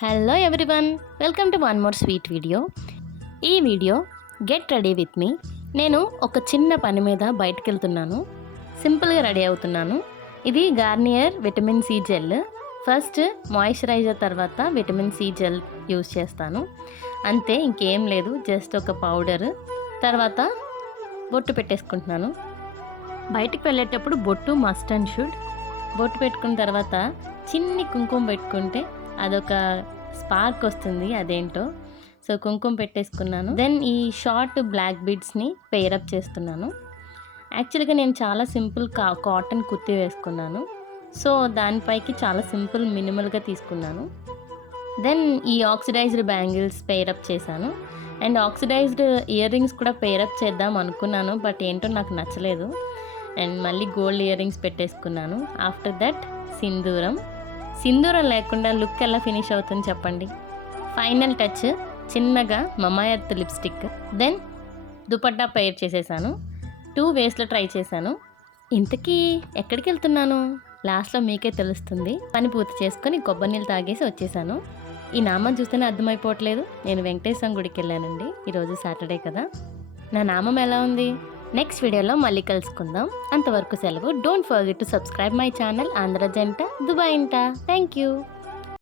Hello everyone, welcome to one more sweet video. ఈ video get ready with me. నేను ఒక చిన్న పని మీద బయటకు వెళ్తున్నాను. సింపుల్గా రెడీ అవుతున్నాను. ఇది Garnier vitamin C gel. First moisturiser, తర్వాత విటమిన్ సి జెల్ యూస్ చేస్తాను. అంతే, ఇంకేం లేదు. జస్ట్ ఒక పౌడర్, తర్వాత బొట్టు పెట్టేసుకుంటున్నాను. బయటకు వెళ్ళేటప్పుడు బొట్టు మస్ట్ అండ్ షుడ్. బొట్టు పెట్టుకున్న తర్వాత చిన్ని కుంకుమ పెట్టుకుంటే అదొక స్పార్క్ వస్తుంది, అదేంటో. సో కుంకుమ పెట్టేసుకున్నాను. దెన్ ఈ షార్ట్ బ్లాక్ బీడ్స్ని పేరప్ చేస్తున్నాను. యాక్చువల్గా నేను చాలా సింపుల్ కాటన్ కుర్తీ వేసుకున్నాను. సో దానిపైకి చాలా సింపుల్ మినిమల్గా తీసుకున్నాను. దెన్ ఈ ఆక్సిడైజ్డ్ బ్యాంగిల్స్ పేరప్ చేశాను. అండ్ ఆక్సిడైజ్డ్ ఇయర్ రింగ్స్ కూడా పేరప్ చేద్దాం అనుకున్నాను, బట్ ఏంటో నాకు నచ్చలేదు. అండ్ మళ్ళీ గోల్డ్ ఇయర్ రింగ్స్ పెట్టేసుకున్నాను. ఆఫ్టర్ దట్ సింధూరం లేకుండా లుక్ ఎలా ఫినిష్ అవుతుంది చెప్పండి. ఫైనల్ టచ్ చిన్నగా Mamaearth lipstick. Then dupatta pair చేసేసాను. 2 వేస్లో ట్రై చేశాను. ఇంతకీ ఎక్కడికి వెళ్తున్నాను లాస్ట్లో మీకే తెలుస్తుంది. పని పూర్తి చేసుకొని కొబ్బరి నీళ్ళు తాగేసి వచ్చేసాను. ఈ నామం చూస్తేనే అర్థమైపోవట్లేదు, నేను వెంకటేశ్వర గుడికి వెళ్ళానండి. ఈరోజు సాటర్డే కదా. నా నామం ఎలా ఉంది? నెక్స్ట్ వీడియోలో మళ్ళీ కలుసుకుందాం. అంతవరకు సెలవు. Don't forget to subscribe my channel Andhra జంట దుబాయ్ ఇంట. Thank you.